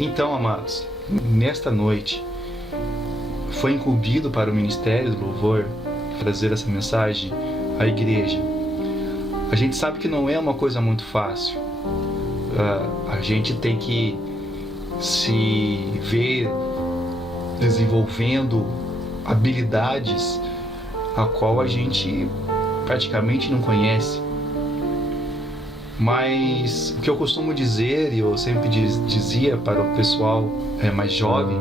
Então, amados, nesta noite foi incumbido para o Ministério do Louvor trazer essa mensagem à igreja. A gente sabe que não é uma coisa muito fácil. A gente tem que se ver desenvolvendo habilidades a qual a gente praticamente não conhece. Mas o que eu costumo dizer, e eu sempre dizia para o pessoal mais jovem,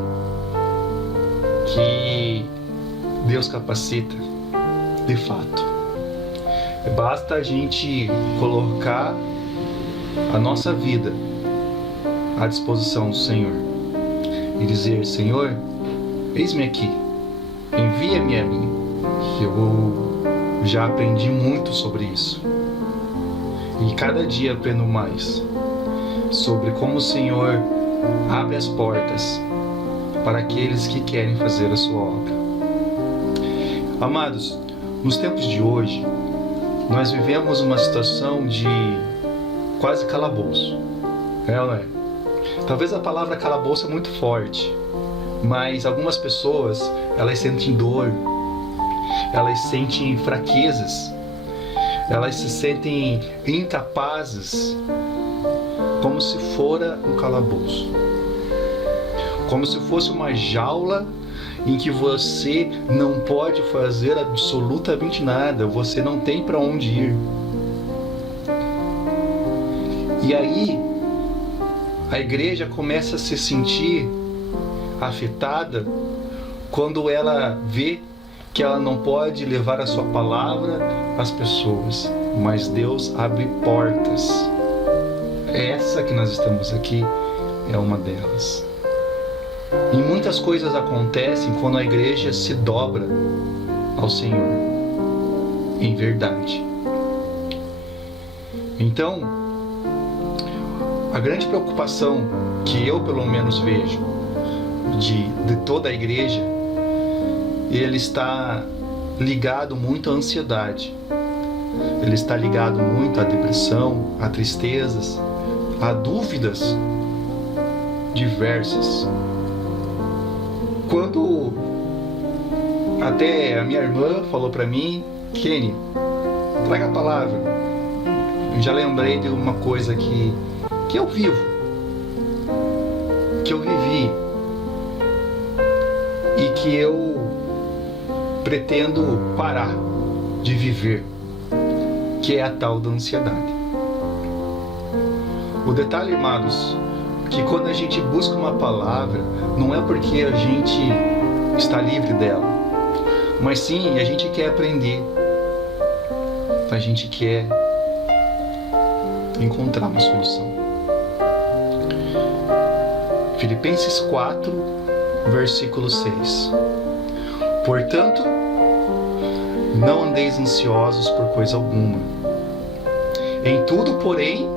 que Deus capacita, de fato. Basta a gente colocar a nossa vida à disposição do Senhor e dizer: Senhor, eis-me aqui, envia-me a mim. Eu já aprendi muito sobre isso. E cada dia aprendo mais sobre como o Senhor abre as portas para aqueles que querem fazer a sua obra. Amados, nos tempos de hoje, nós vivemos uma situação de quase calabouço. Não é? Talvez a palavra calabouço é muito forte, mas algumas pessoas, elas sentem dor, elas sentem fraquezas, elas se sentem incapazes, como se fora um calabouço, como se fosse uma jaula em que você não pode fazer absolutamente nada, você não tem para onde ir. E aí a igreja começa a se sentir afetada quando ela vê que ela não pode levar a sua palavra às pessoas, mas Deus abre portas. Essa que nós estamos aqui é uma delas. E muitas coisas acontecem quando a igreja se dobra ao Senhor, em verdade. Então, a grande preocupação que eu pelo menos vejo de toda a igreja, ele está ligado muito à ansiedade, ele está ligado muito à depressão, a tristezas, a dúvidas diversas. Quando até a minha irmã falou para mim: Kenny, traga a palavra, eu já lembrei de uma coisa que eu vivo, que eu vivi e que eu pretendo parar de viver, que é a tal da ansiedade. O detalhe, amados, que quando a gente busca uma palavra, não é porque a gente está livre dela, mas sim a gente quer aprender, a gente quer encontrar uma solução. Filipenses 4, versículo 6. Portanto, não andeis ansiosos por coisa alguma. Em tudo, porém,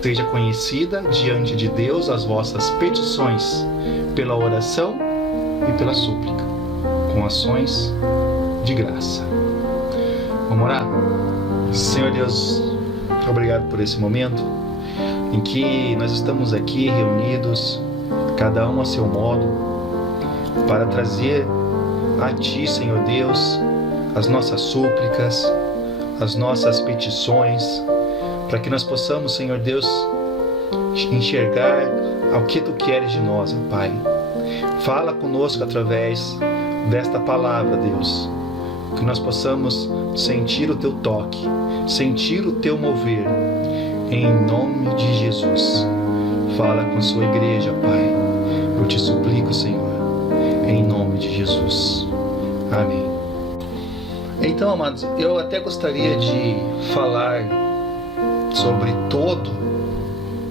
seja conhecida diante de Deus as vossas petições, pela oração e pela súplica, com ações de graça. Vamos orar? Senhor Deus, obrigado por esse momento em que nós estamos aqui reunidos, cada um a seu modo, para trazer a Ti, Senhor Deus, as nossas súplicas, as nossas petições, para que nós possamos, Senhor Deus, enxergar ao que Tu queres de nós, ó Pai. Fala conosco através desta palavra, Deus, que nós possamos sentir o Teu toque, sentir o Teu mover, em nome de Jesus. Fala com a sua igreja, Pai, eu te suplico, Senhor, em nome de Jesus. Amém. Então, amados, eu até gostaria de falar sobre todo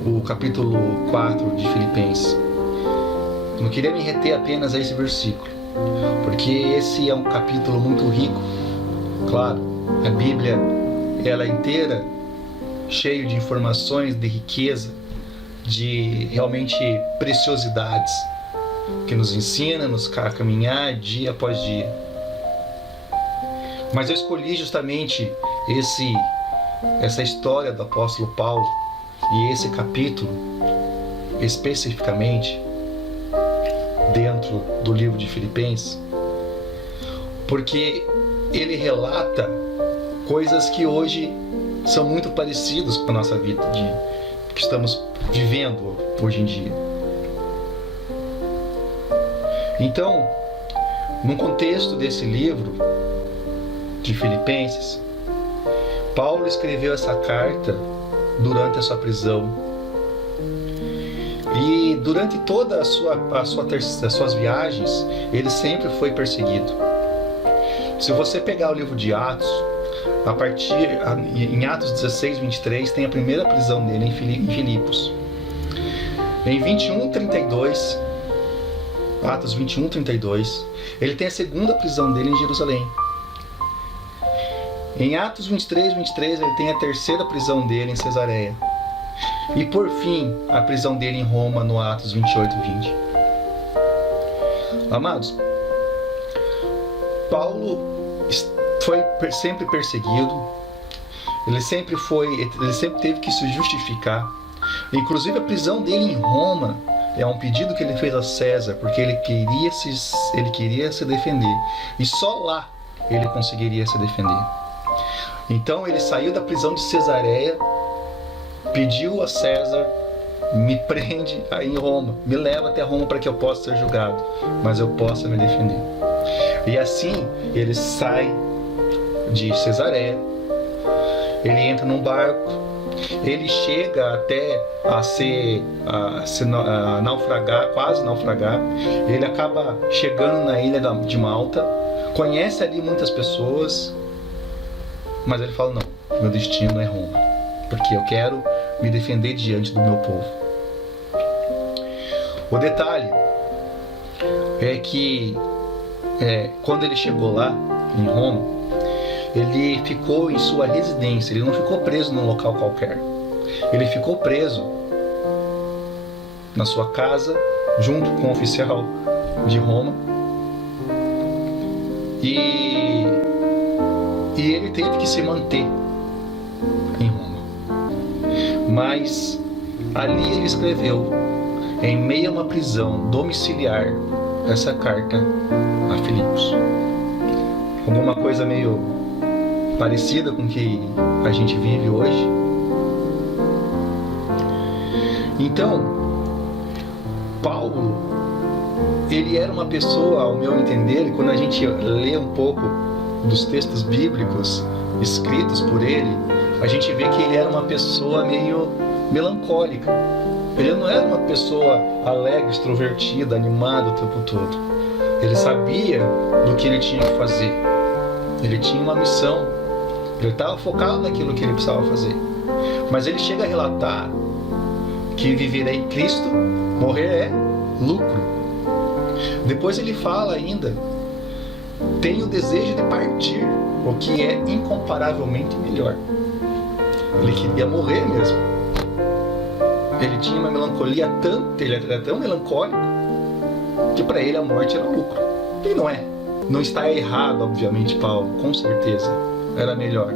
o capítulo 4 de Filipenses. Não queria me reter apenas a esse versículo, porque esse é um capítulo muito rico. Claro, a Bíblia, ela é inteira cheio de informações, de riqueza, de realmente preciosidades, que nos ensina a caminhar dia após dia. Mas eu escolhi justamente essa história do apóstolo Paulo e esse capítulo especificamente dentro do livro de Filipenses, porque ele relata coisas que hoje são muito parecidas com a nossa vida, que estamos vivendo hoje em dia. Então, no contexto desse livro de Filipenses, Paulo escreveu essa carta durante a sua prisão. E durante toda as suas viagens, ele sempre foi perseguido. Se você pegar o livro de Atos, em Atos 16, 23, tem a primeira prisão dele em Filipos. Em 21:32, Atos 21:32, ele tem a segunda prisão dele em Jerusalém. Em Atos 23, 23, ele tem a terceira prisão dele em Cesareia. E por fim, a prisão dele em Roma, no Atos 28, 20. Amados, Paulo foi sempre perseguido, ele sempre teve que se justificar. Inclusive a prisão dele em Roma é um pedido que ele fez a César, porque ele queria se defender, e só lá ele conseguiria se defender. Então ele saiu da prisão de Cesareia, pediu a César: me prende aí em Roma, me leva até Roma para que eu possa ser julgado, mas eu possa me defender. E assim ele sai de Cesareia, ele entra num barco, ele chega até a naufragar, quase naufragar. Ele acaba chegando na ilha de Malta, conhece ali muitas pessoas, mas ele fala: não, meu destino é Roma, porque eu quero me defender diante do meu povo. O detalhe é que quando ele chegou lá em Roma, ele ficou em sua residência, ele não ficou preso num local qualquer. Ele ficou preso na sua casa, junto com o oficial de Roma. E ele teve que se manter em Roma. Mas ali ele escreveu, em meio a uma prisão domiciliar, essa carta a Filipos. Alguma coisa meio parecida com o que a gente vive hoje. Então, Paulo, ele era uma pessoa, ao meu entender, e quando a gente lê um pouco dos textos bíblicos escritos por ele, a gente vê que ele era uma pessoa meio melancólica. Ele não era uma pessoa alegre, extrovertida, animada o tempo todo. Ele sabia do que ele tinha que fazer. Ele tinha uma missão. Ele estava focado naquilo que ele precisava fazer. Mas ele chega a relatar que viver é em Cristo, morrer é lucro. Depois ele fala ainda: tenho o desejo de partir, o que é incomparavelmente melhor. Ele queria morrer mesmo. Ele tinha uma melancolia ele era tão melancólico, que para ele a morte era lucro. E não é. Não está errado, obviamente, Paulo, com certeza. Era melhor.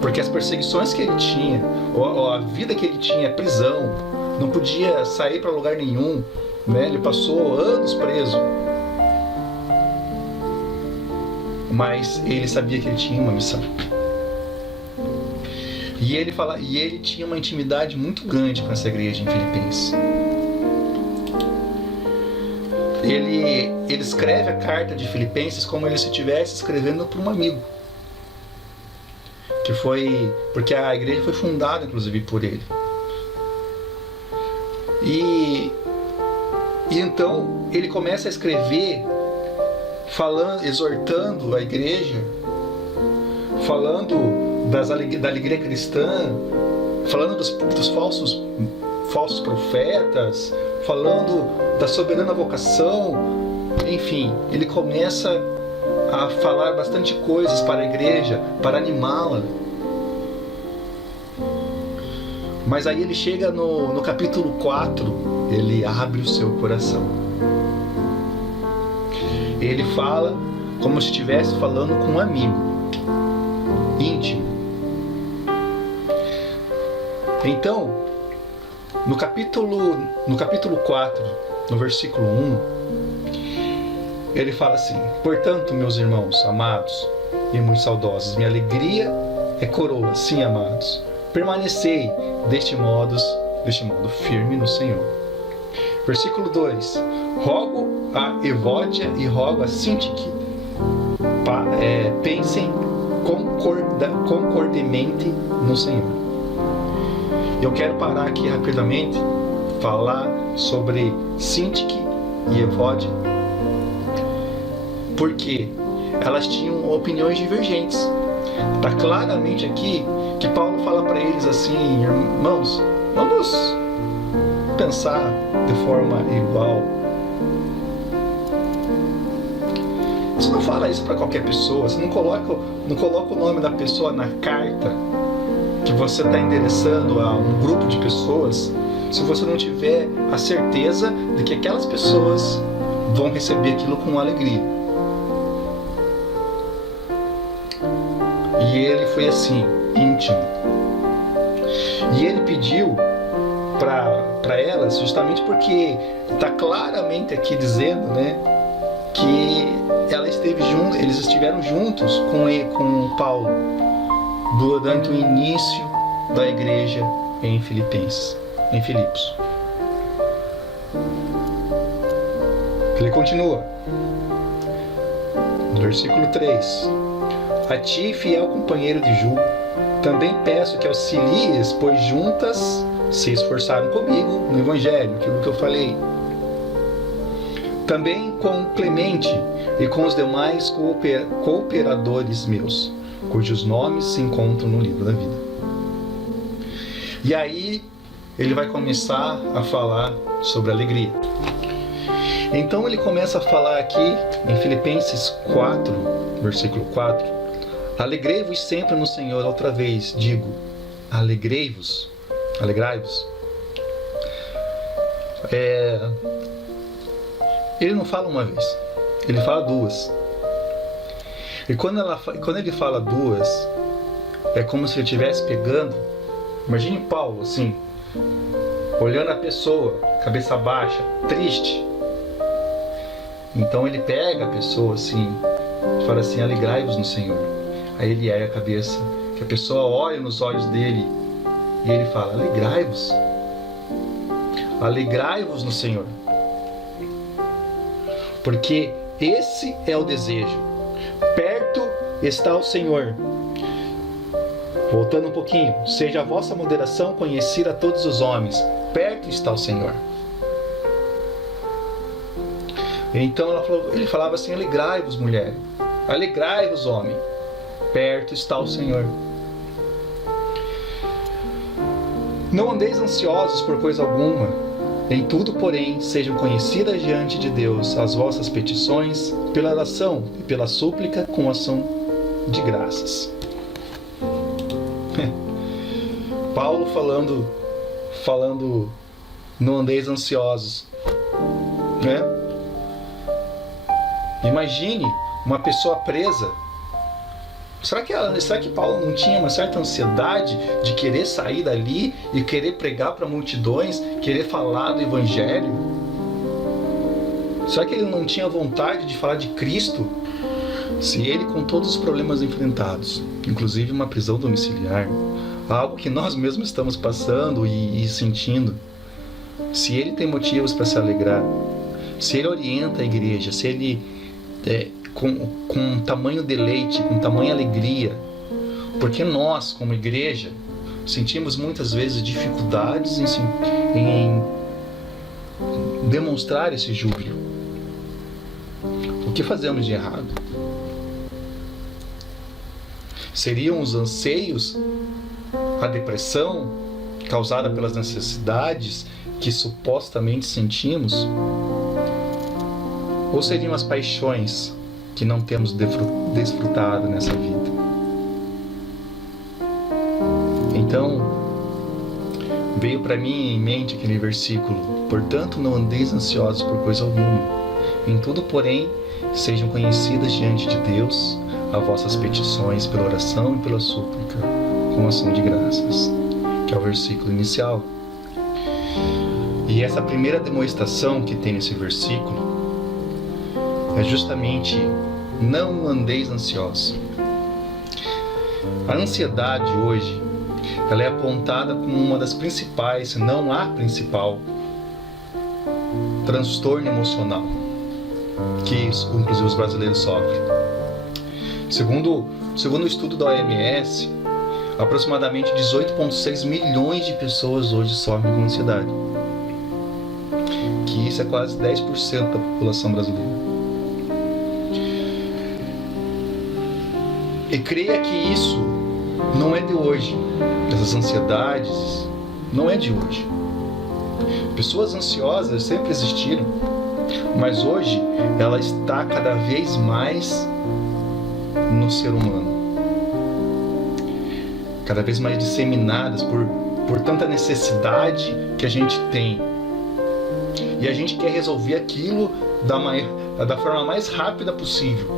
Porque as perseguições que ele tinha, ou a vida que ele tinha, prisão, não podia sair para lugar nenhum, né? Ele passou anos preso. Mas ele sabia que ele tinha uma missão. E ele tinha uma intimidade muito grande com essa igreja em Filipenses. Ele escreve a carta de Filipenses como ele se estivesse escrevendo para um amigo. Porque a igreja foi fundada, inclusive, por ele. E então ele começa a escrever, exortando a igreja, falando da alegria cristã, falando dos falsos profetas, falando da soberana vocação. Enfim, ele começa a falar bastante coisas para a igreja, para animá-la. Mas aí ele chega no capítulo 4, ele abre o seu coração. Ele fala como se estivesse falando com um amigo íntimo. Então, No capítulo 4, no versículo 1, ele fala assim: portanto, meus irmãos amados e muito saudosos, minha alegria é coroa, sim, amados. Permanecei deste modo firme no Senhor. Versículo 2: rogo a Evódia e rogo a Sintique, pensem concordemente no Senhor. Eu quero parar aqui rapidamente, falar sobre Sintique e Evódia, porque elas tinham opiniões divergentes. Está claramente aqui que Paulo fala para eles assim: irmãos, vamos pensar de forma igual. Você não fala isso para qualquer pessoa, você não coloca o nome da pessoa na carta que você está endereçando a um grupo de pessoas, se você não tiver a certeza de que aquelas pessoas vão receber aquilo com alegria. E ele foi assim, íntimo. E ele pediu para elas, justamente porque está claramente aqui dizendo, né, que eles estiveram juntos com Paulo durante o início da igreja em Filipos. Ele continua, no versículo 3: a ti, fiel companheiro de jugo, também peço que auxilies, pois juntas se esforçaram comigo no Evangelho, aquilo que eu falei. Também com Clemente e com os demais cooperadores meus, cujos nomes se encontram no livro da vida. E aí ele vai começar a falar sobre alegria. Então ele começa a falar aqui em Filipenses 4, versículo 4: alegrai-vos sempre no Senhor. Outra vez digo, alegrai-vos. Ele não fala uma vez, ele fala duas. E quando ele fala duas, é como se ele estivesse pegando. Imagine Paulo assim, olhando a pessoa, cabeça baixa, triste. Então ele pega a pessoa assim, fala assim: alegrai-vos no Senhor. Aí ele ergue a cabeça, que a pessoa olha nos olhos dele e ele fala: alegrai-vos. Alegrai-vos no Senhor. Porque esse é o desejo. Perto está o Senhor. Voltando um pouquinho: seja a vossa moderação conhecida a todos os homens. Perto está o Senhor. Então ele falava assim: alegrai-vos, mulher. Alegrai-vos, homem. Perto está o Senhor. Não andeis ansiosos por coisa alguma. Em tudo, porém, sejam conhecidas diante de Deus as vossas petições, pela oração e pela súplica, com ação de graças. Paulo falando, não andeis ansiosos, né? Imagine uma pessoa presa. Será que Paulo não tinha uma certa ansiedade de querer sair dali e querer pregar para multidões, querer falar do Evangelho? Será que ele não tinha vontade de falar de Cristo? Se ele, com todos os problemas enfrentados, inclusive uma prisão domiciliar, algo que nós mesmos estamos passando e sentindo, se ele tem motivos para se alegrar, se ele orienta a igreja, se ele com tamanho deleite, com tamanha alegria, porque nós, como igreja, sentimos muitas vezes dificuldades em demonstrar esse júbilo. O que fazemos de errado? Seriam os anseios, a depressão causada pelas necessidades que supostamente sentimos? Ou seriam as paixões que não temos desfrutado nessa vida? Então, veio para mim em mente aquele versículo: portanto, não andeis ansiosos por coisa alguma. Em tudo, porém, sejam conhecidas diante de Deus as vossas petições pela oração e pela súplica, com ação de graças, que é o versículo inicial. E essa primeira demonstração que tem nesse versículo é justamente: não andeis ansiosos. A ansiedade hoje, ela é apontada como uma das principais, se não a principal, transtorno emocional que inclusive os brasileiros sofrem. Segundo o estudo da OMS, aproximadamente 18,6 milhões de pessoas hoje sofrem com ansiedade, que isso é quase 10% da população brasileira. E creia que isso não é de hoje. Essas ansiedades não é de hoje. Pessoas ansiosas sempre existiram, mas hoje ela está cada vez mais no ser humano, cada vez mais disseminadas por tanta necessidade que a gente tem. E a gente quer resolver aquilo da forma mais rápida possível.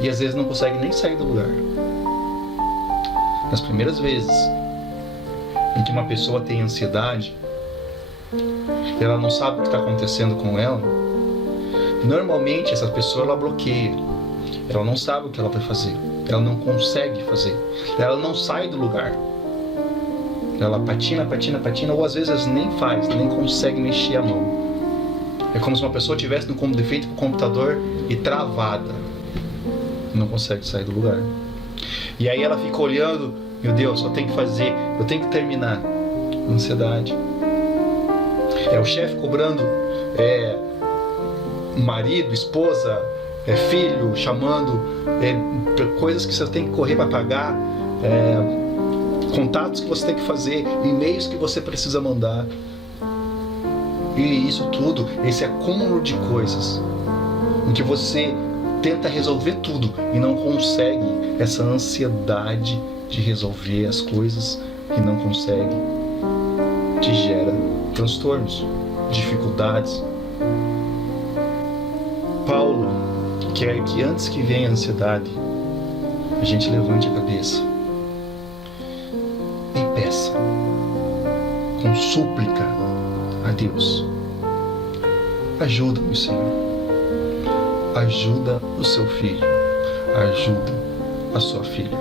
E às vezes não consegue nem sair do lugar. Nas primeiras vezes em que uma pessoa tem ansiedade, ela não sabe o que está acontecendo com ela, normalmente essa pessoa ela bloqueia. Ela não sabe o que ela vai fazer. Ela não consegue fazer. Ela não sai do lugar. Ela patina, ou às vezes nem faz, nem consegue mexer a mão. É como se uma pessoa estivesse de frente para o computador e travada. Não consegue sair do lugar. E aí ela fica olhando: meu Deus, eu tenho que fazer, eu tenho que terminar. Ansiedade. É o chefe cobrando marido, esposa, filho, chamando, coisas que você tem que correr para pagar, contatos que você tem que fazer, e-mails que você precisa mandar. E isso tudo, esse acúmulo de coisas, em que você tenta resolver tudo e não consegue, essa ansiedade de resolver as coisas e não consegue, te gera transtornos, dificuldades. Paulo quer que antes que venha a ansiedade, a gente levante a cabeça e peça com súplica a Deus: ajuda-me, Senhor. Ajuda o seu filho. Ajuda a sua filha.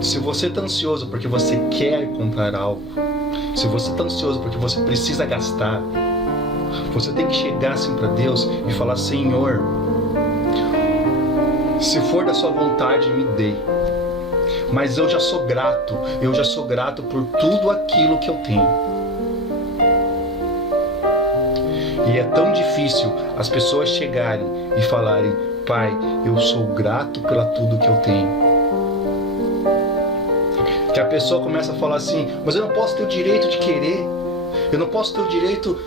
Se você está ansioso porque você quer comprar algo, se você está ansioso porque você precisa gastar, você tem que chegar assim para Deus e falar: Senhor, se for da sua vontade, me dê. Mas eu já sou grato por tudo aquilo que eu tenho. E é tão difícil as pessoas chegarem e falarem: Pai, eu sou grato pela tudo que eu tenho. Que a pessoa começa a falar assim: mas eu não posso ter o direito de querer, eu não posso ter o direito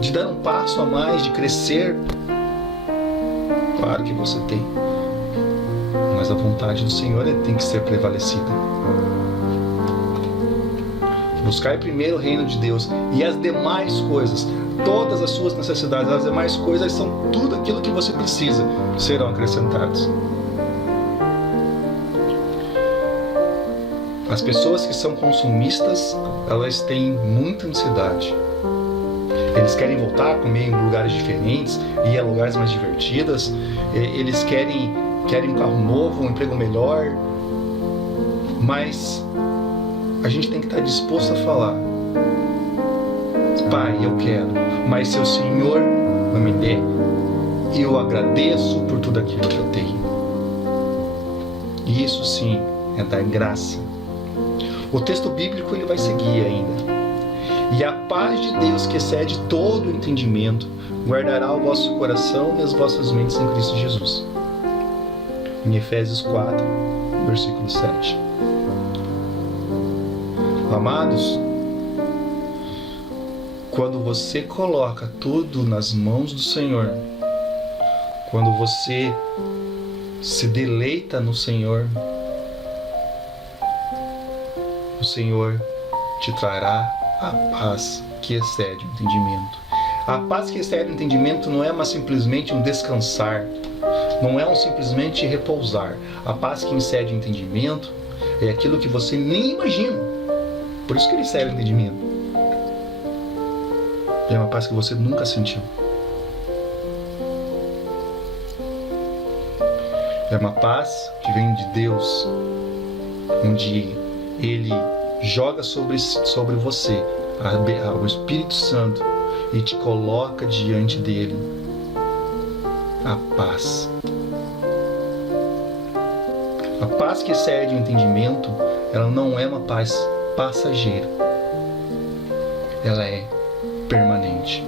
de dar um passo a mais, de crescer. Claro que você tem, mas a vontade do Senhor tem que ser prevalecida. Buscai primeiro o reino de Deus e as demais coisas, todas as suas necessidades, as demais coisas são tudo aquilo que você precisa, serão acrescentadas. As pessoas que são consumistas, elas têm muita ansiedade. Eles querem voltar a comer em lugares diferentes, ir a lugares mais divertidos. Eles querem um carro novo, um emprego melhor. Mas a gente tem que estar disposto a falar: Pai, eu quero, mas se o Senhor não me der, eu agradeço por tudo aquilo que eu tenho. E isso sim é dar graça. O texto bíblico ele vai seguir ainda. E a paz de Deus, que excede todo o entendimento, guardará o vosso coração e as vossas mentes em Cristo Jesus. Em Efésios 4, versículo 7. Amados, quando você coloca tudo nas mãos do Senhor, quando você se deleita no Senhor, o Senhor te trará a paz que excede o entendimento. A paz que excede o entendimento não é simplesmente um descansar, não é simplesmente repousar. A paz que excede o entendimento é aquilo que você nem imagina. Por isso que ele excede o entendimento. E é uma paz que você nunca sentiu. É uma paz que vem de Deus, onde Ele joga sobre você o Espírito Santo e te coloca diante dele a paz. A paz que excede o entendimento, ela não é uma paz passageira. Ela é permanente,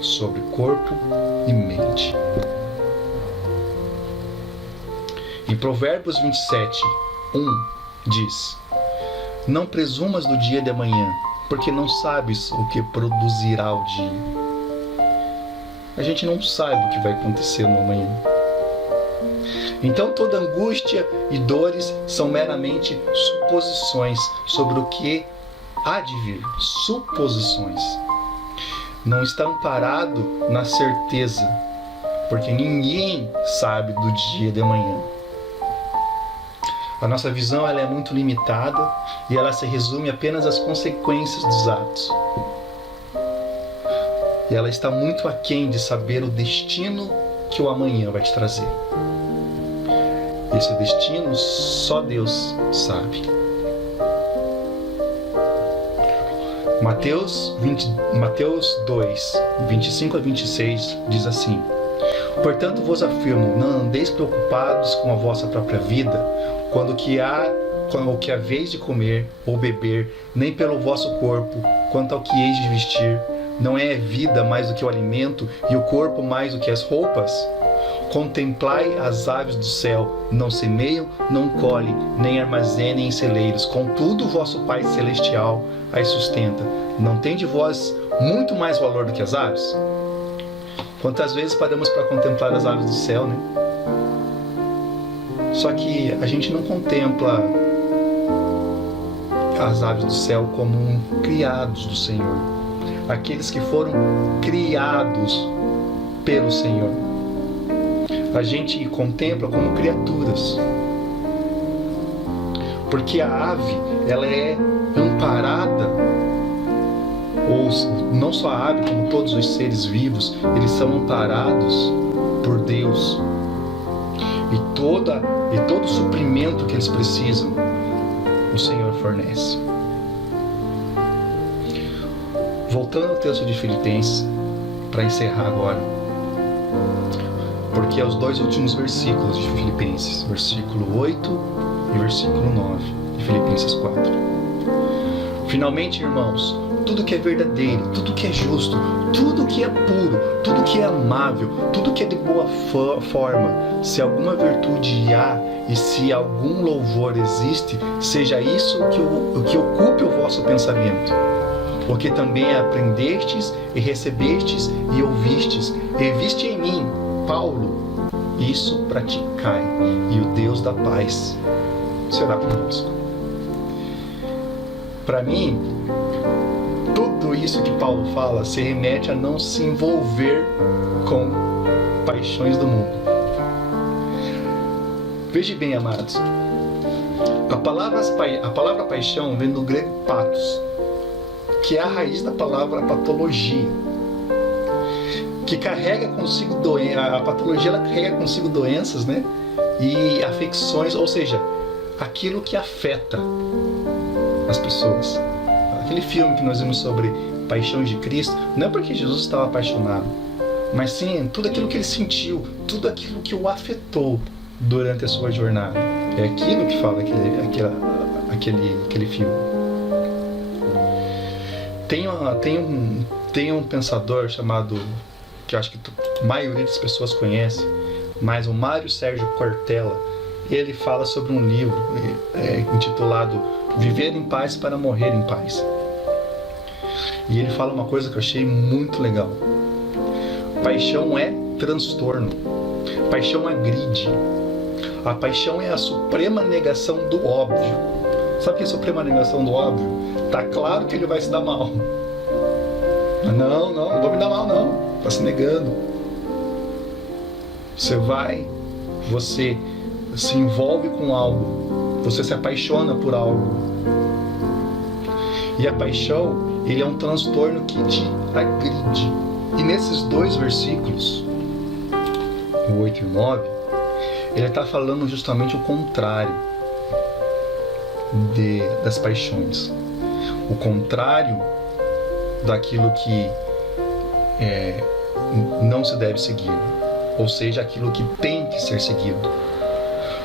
sobre corpo e mente. Em Provérbios 27:1 diz: não presumas do dia de amanhã, porque não sabes o que produzirá o dia. A gente não sabe o que vai acontecer no amanhã. Então toda angústia e dores são meramente suposições sobre o que há de vir. Suposições. Não está amparado na certeza, porque ninguém sabe do dia de amanhã. A nossa visão ela é muito limitada e ela se resume apenas às consequências dos atos. E ela está muito aquém de saber o destino que o amanhã vai te trazer. Esse destino só Deus sabe. Mateus 2, 25-26 diz assim: portanto vos afirmo, não andeis preocupados com a vossa própria vida, quando o que há vez de comer ou beber, nem pelo vosso corpo, quanto ao que eis de vestir. Não é vida mais do que o alimento, e o corpo mais do que as roupas? Contemplai as aves do céu, não semeiam, não colhem, nem armazenem em celeiros, contudo o vosso Pai Celestial as sustenta. Não tem de vós muito mais valor do que as aves? Quantas vezes paramos para contemplar as aves do céu, né? Só que a gente não contempla as aves do céu como criados do Senhor, aqueles que foram criados pelo Senhor. A gente contempla como criaturas, porque a ave ela é amparada, ou não só a ave, como todos os seres vivos, eles são amparados por Deus. E todo o suprimento que eles precisam, o Senhor fornece. Voltando ao texto de Filipenses, para encerrar agora, porque é os dois últimos versículos de Filipenses, versículo 8 e versículo 9 de Filipenses 4. Finalmente, irmãos, tudo que é verdadeiro, tudo que é justo, tudo que é puro, tudo que é amável, tudo que é de boa forma, se alguma virtude há e se algum louvor existe, seja isso que ocupe o vosso pensamento. Porque também aprendestes e recebestes e ouvistes e viste em mim, Paulo, isso praticai, e o Deus da paz será conosco. Para mim, tudo isso que Paulo fala se remete a não se envolver com paixões do mundo. Veja bem, amados, a palavra paixão vem do grego patos, que é a raiz da palavra patologia, que carrega consigo a patologia ela carrega consigo doenças, né? E afecções, ou seja, aquilo que afeta as pessoas. Aquele filme que nós vimos sobre paixões de Cristo, não é porque Jesus estava apaixonado, mas sim tudo aquilo que ele sentiu, tudo aquilo que o afetou durante a sua jornada. É aquilo que fala aquele filme. Tem um pensador chamado, que eu acho que a maioria das pessoas conhece, mas o Mário Sérgio Cortella, ele fala sobre um livro intitulado Viver em Paz para Morrer em Paz. E ele fala uma coisa que eu achei muito legal. Paixão é transtorno. Paixão agride. A paixão é a suprema negação do óbvio. Sabe o que é a suprema negação do óbvio? Tá claro que ele vai se dar mal. Não vou me dar mal não. Tá se negando. Você se envolve com algo. Você se apaixona por algo. E a paixão, ele é um transtorno que te agride. E nesses dois versículos, o 8 e o 9, ele está falando justamente o contrário das paixões. O contrário daquilo que não se deve seguir. Ou seja, aquilo que tem que ser seguido.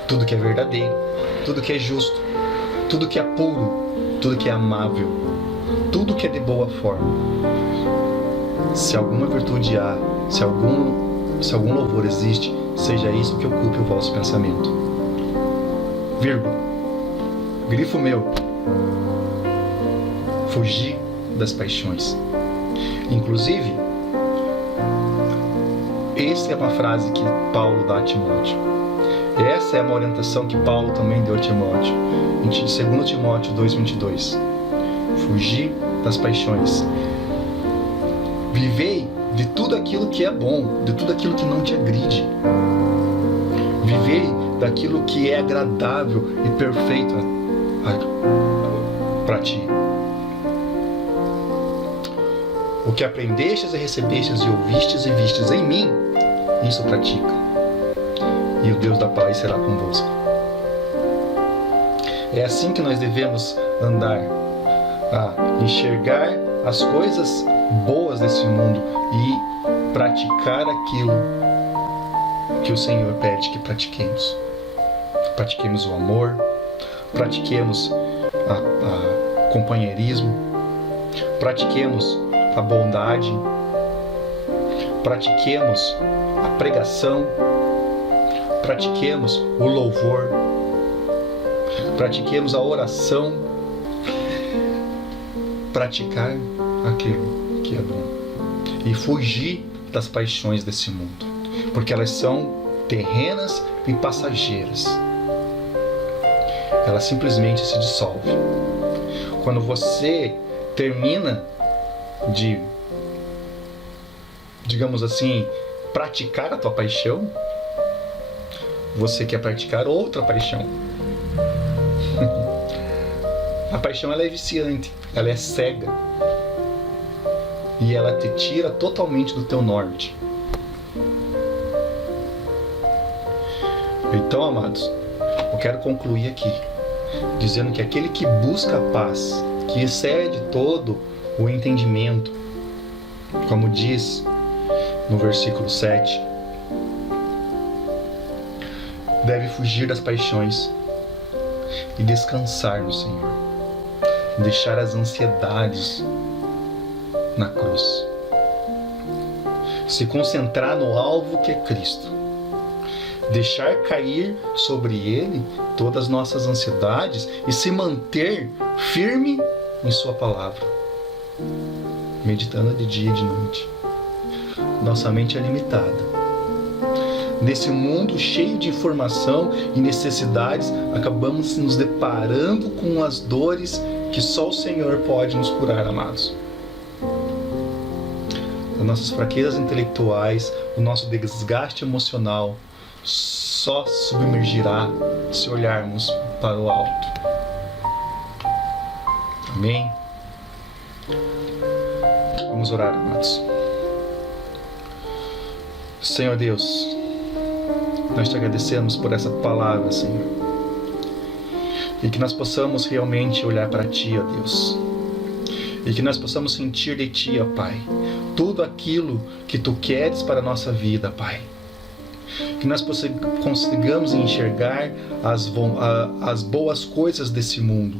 Tudo que é verdadeiro, tudo que é justo, tudo que é puro, tudo que é amável, tudo que é de boa forma. Se alguma virtude há, se algum louvor existe, seja isso que ocupe o vosso pensamento. Vírgula. Grifo meu. Fugir das paixões. Inclusive, essa é uma frase que Paulo dá a Timóteo. Essa é uma orientação que Paulo também deu a Timóteo. Em 2 Timóteo 2,22. Fugir das paixões. Vivei de tudo aquilo que é bom, de tudo aquilo que não te agride. Vivei daquilo que é agradável e perfeito para ti. O que aprendestes e recebestes e ouvistes e vistes em mim, isso pratica. E o Deus da paz será convosco. É assim que nós devemos andar, a enxergar as coisas boas desse mundo e praticar aquilo que o Senhor pede que pratiquemos. Pratiquemos o amor, pratiquemos o companheirismo, pratiquemos a bondade, pratiquemos a pregação, pratiquemos o louvor, pratiquemos a oração, praticar aquilo que é bom e fugir das paixões desse mundo, porque elas são terrenas e passageiras. Ela simplesmente se dissolve. Quando você termina de, digamos assim, praticar a tua paixão, você quer praticar outra paixão. A paixão, ela é viciante, ela é cega e ela te tira totalmente do teu norte. Então, amados, eu quero concluir aqui dizendo que aquele que busca a paz, que excede todo o entendimento, como diz no versículo 7, deve fugir das paixões e descansar no Senhor, deixar as ansiedades na cruz, se concentrar no alvo que é Cristo, deixar cair sobre Ele todas as nossas ansiedades e se manter firme em Sua palavra, meditando de dia e de noite. Nossa mente é limitada. Nesse mundo cheio de informação e necessidades, acabamos nos deparando com as dores que só o Senhor pode nos curar, amados. As nossas fraquezas intelectuais, o nosso desgaste emocional só submergirá se olharmos para o alto. Amém? Vamos orar, amados. Senhor Deus, nós te agradecemos por essa palavra, Senhor. E que nós possamos realmente olhar para Ti, ó Deus. E que nós possamos sentir de Ti, ó Pai, tudo aquilo que Tu queres para a nossa vida, Pai. Que nós consigamos enxergar as boas coisas desse mundo.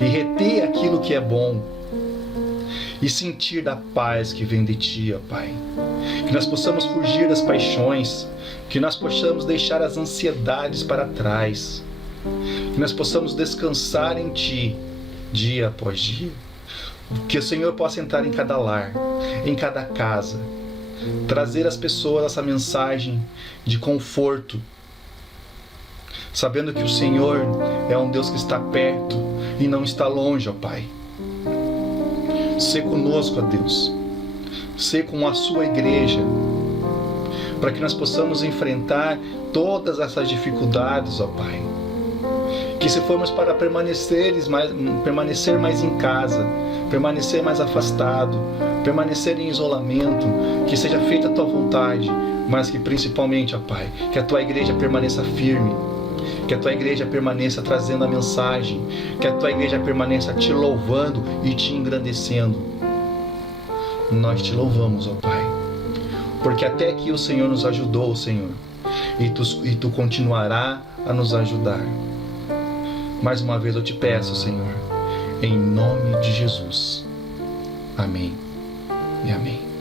E reter aquilo que é bom. E sentir da paz que vem de Ti, ó Pai. Que nós possamos fugir das paixões. Que nós possamos deixar as ansiedades para trás. Que nós possamos descansar em Ti, dia após dia. Que o Senhor possa entrar em cada lar, em cada casa. Trazer às pessoas essa mensagem de conforto. Sabendo que o Senhor é um Deus que está perto e não está longe, ó Pai. Sê conosco, ó Deus. Sê com a Sua igreja. Para que nós possamos enfrentar todas essas dificuldades, ó Pai. Que se formos para permanecer mais em casa, permanecer mais afastado, permanecer em isolamento, que seja feita a tua vontade, mas que principalmente, ó Pai, que a tua igreja permaneça firme, que a tua igreja permaneça trazendo a mensagem, que a tua igreja permaneça te louvando e te engrandecendo. Nós te louvamos, ó Pai, porque até aqui o Senhor nos ajudou, Senhor, e tu continuará a nos ajudar. Mais uma vez eu te peço, Senhor, em nome de Jesus. Amém e amém.